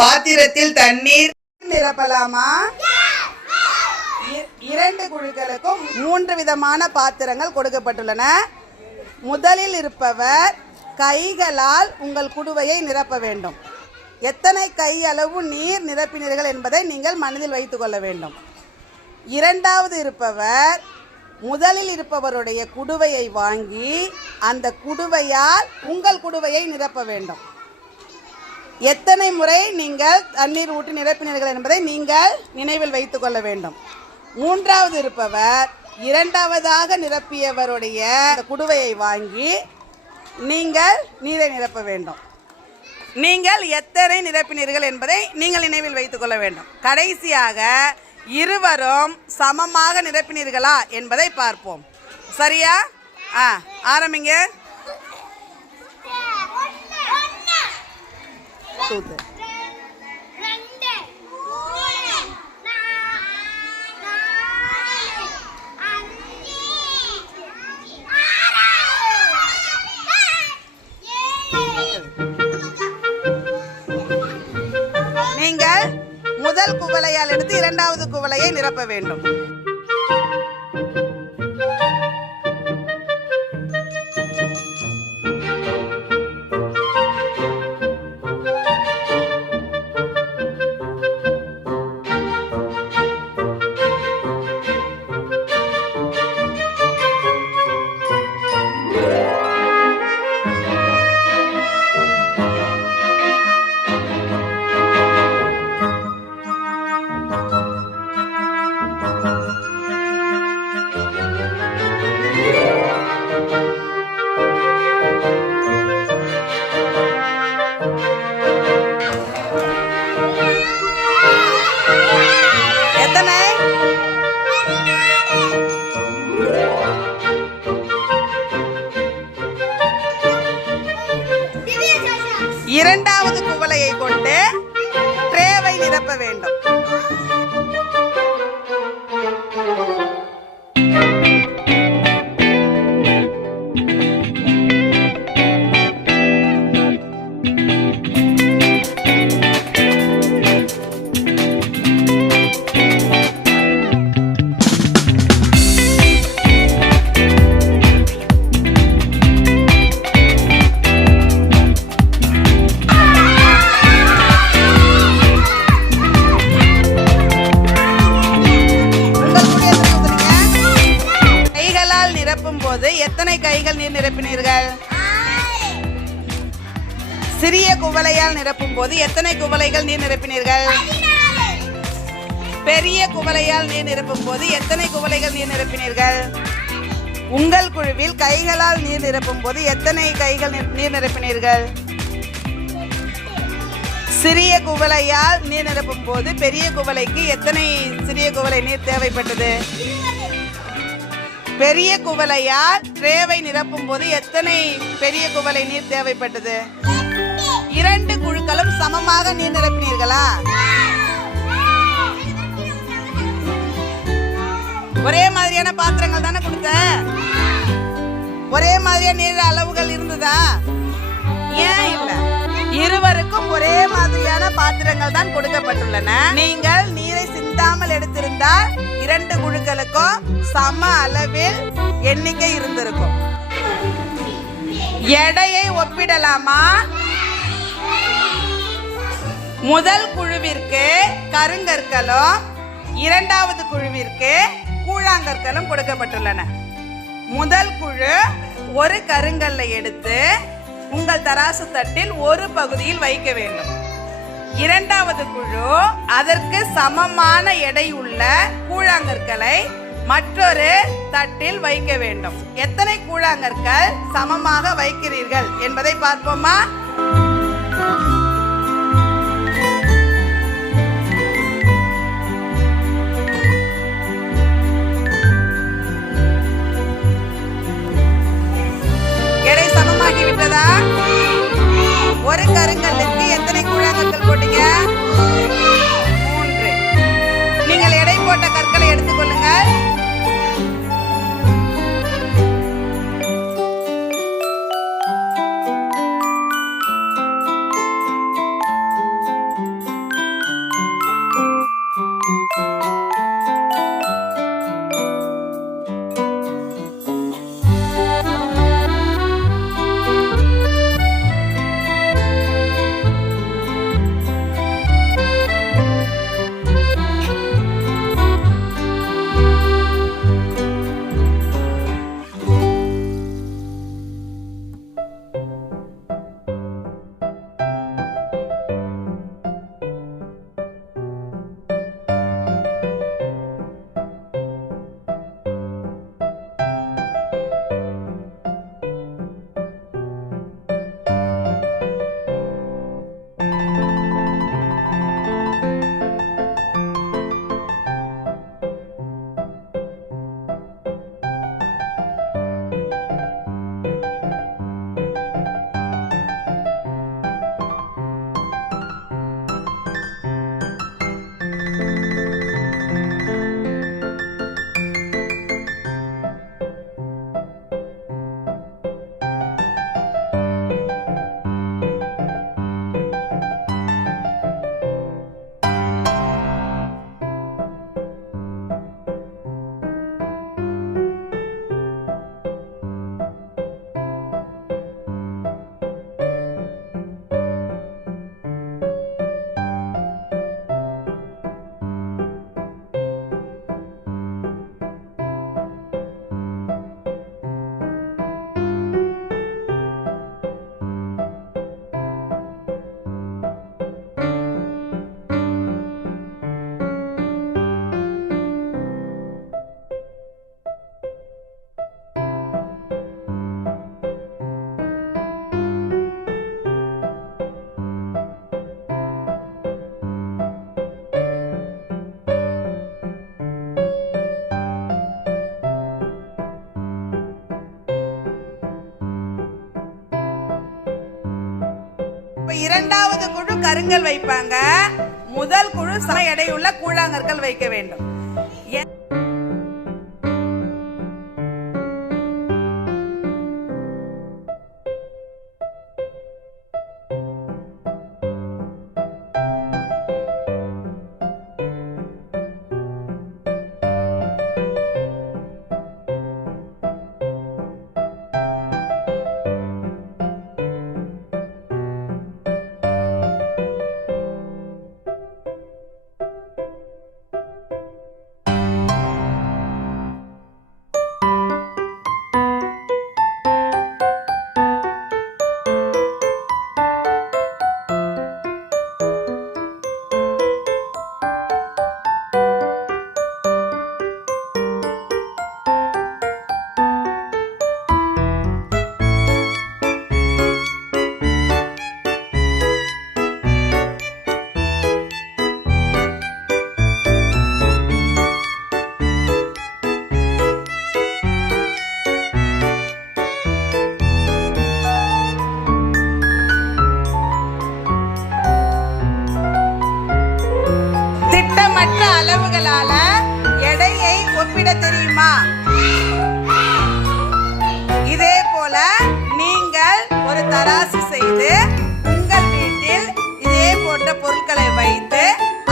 பாத்திரத்தில் தண்ணீர் நிரப்பலாமா? 2 குழுக்களுக்கும் 3 விதமான பாத்திரங்கள் கொடுக்கப்பட்டுள்ளன. முதலில் இருப்பவர் கைகளால் உங்கள் குடுவையை நிரப்ப வேண்டும். எத்தனை கை அளவு நீர் நிரப்பினீர்கள் என்பதை நீங்கள் மனதில் வைத்துக் கொள்ள வேண்டும். இரண்டாவது இருப்பவர் முதலில் இருப்பவருடைய குடுவையை வாங்கி அந்த குடுவையால் உங்கள் குடுவையை நிரப்ப வேண்டும். எத்தனை முறை நீங்கள் தண்ணீர் ஊற்றி நிரப்பினீர்கள் என்பதை நீங்கள் நினைவில் வைத்துக் கொள்ள வேண்டும். மூன்றாவது இருப்பவர் இரண்டாவதாக நிரப்பியவருடைய குடுவையை வாங்கி நீங்கள் நீரை நிரப்ப வேண்டும். நீங்கள் எத்தனை நிரப்பினீர்கள் என்பதை நீங்கள் நினைவில் வைத்துக் கொள்ள வேண்டும். கடைசியாக இருவரும் சமமாக நிரப்பினீர்களா என்பதை பார்ப்போம். சரியா? ஆரம்பிங்க. நீங்கள் முதல் குவளையால் எடுத்து இரண்டாவது குவளையை நிரப்ப வேண்டும். இரண்டாவது குவளையை கொண்டு ட்ரேவை நிரப்ப வேண்டும். எத்தனை கைகள் நீர் நிரப்பினீர்கள்? சிறிய குவளையால் நிரப்பும் போது எத்தனை குவளைகள் நீர் நிரப்பினீர்கள்? பெரிய குவளையால் நீர் நிரப்பும் போது எத்தனை குவளைகள் நீர் நிரப்பினீர்கள்? உங்கள் குழுவில் கைகளால் நீர் நிரப்பும் போது எத்தனை கைகள் நீர் நிரப்பினீர்கள்? சிறிய குவளையால் நீர் நிரப்பும் போது பெரிய குவளைக்கு எத்தனை சிறிய குவளை நீர் தேவைப்பட்டது? பெரிய குவளையால் ட்ரேவை நிரப்பும் போது எத்தனை பெரிய குவளை நீர் தேவைப்பட்டது? 2 குழுக்களும் சமமாக நீர் நிரப்பினீர்களா? ஒரே மாதிரியான பாத்திரங்கள் தானே கொடுத்த? ஒரே மாதிரியான நீர் அளவுகள் இருந்ததா? ஏன் இல்ல? இருவருக்கும் ஒரே மாதிரியான பாத்திரங்கள் தான் கொடுக்கப்பட்டுள்ளன. நீங்கள் நீரை சிந்தாமல் எடுத்திருந்தால் 2 குழுக்களுக்கும் சம அளவில் எண்ணிக்கை இருந்திருக்கும். எடையை ஒப்பிடலாமா? முதல் குழுவிற்கு கருங்கற்களும் இரண்டாவது குழுவிற்கு கூழாங்கற்களும் கொடுக்கப்பட்டுள்ளன. முதல் குழு ஒரு கருங்கல்லை எடுத்து உங்கள் தராசு தட்டில் ஒரு பகுதியில் வைக்க வேண்டும். இரண்டாவது குழு அதற்கு சமமான எடை உள்ள கூழாங்கற்களை மற்றொரு தட்டில் வைக்க வேண்டும். எத்தனை கூழாங்கற்கள் சமமாக வைக்கிறீர்கள் என்பதை பார்ப்போமா? எடை சமமாகிவிட்டதா? ஒரு கருங்கல்லுக்கு எத்தனை கூழாங்கற்கள் போட்டீங்க? 3. நீங்கள் எடை போட்ட கற்களை எடுத்துக்கொள்ளுங்கள். இரண்டாவது குழு கருங்கல் வைப்பாங்க. முதல் குழு சம எடையுள்ள கூழாங்கற்கள் வைக்க வேண்டும். அளவுகளால எடையை ஒப்பிட தெரியுமா? இதே போல நீங்கள் ஒரு தராசு செய்து உங்கள் வீட்டில் இதே போன்ற பொருட்களை வைத்து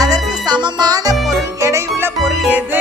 அதற்கு சமமான பொருள் எடையுள்ள பொருள் எது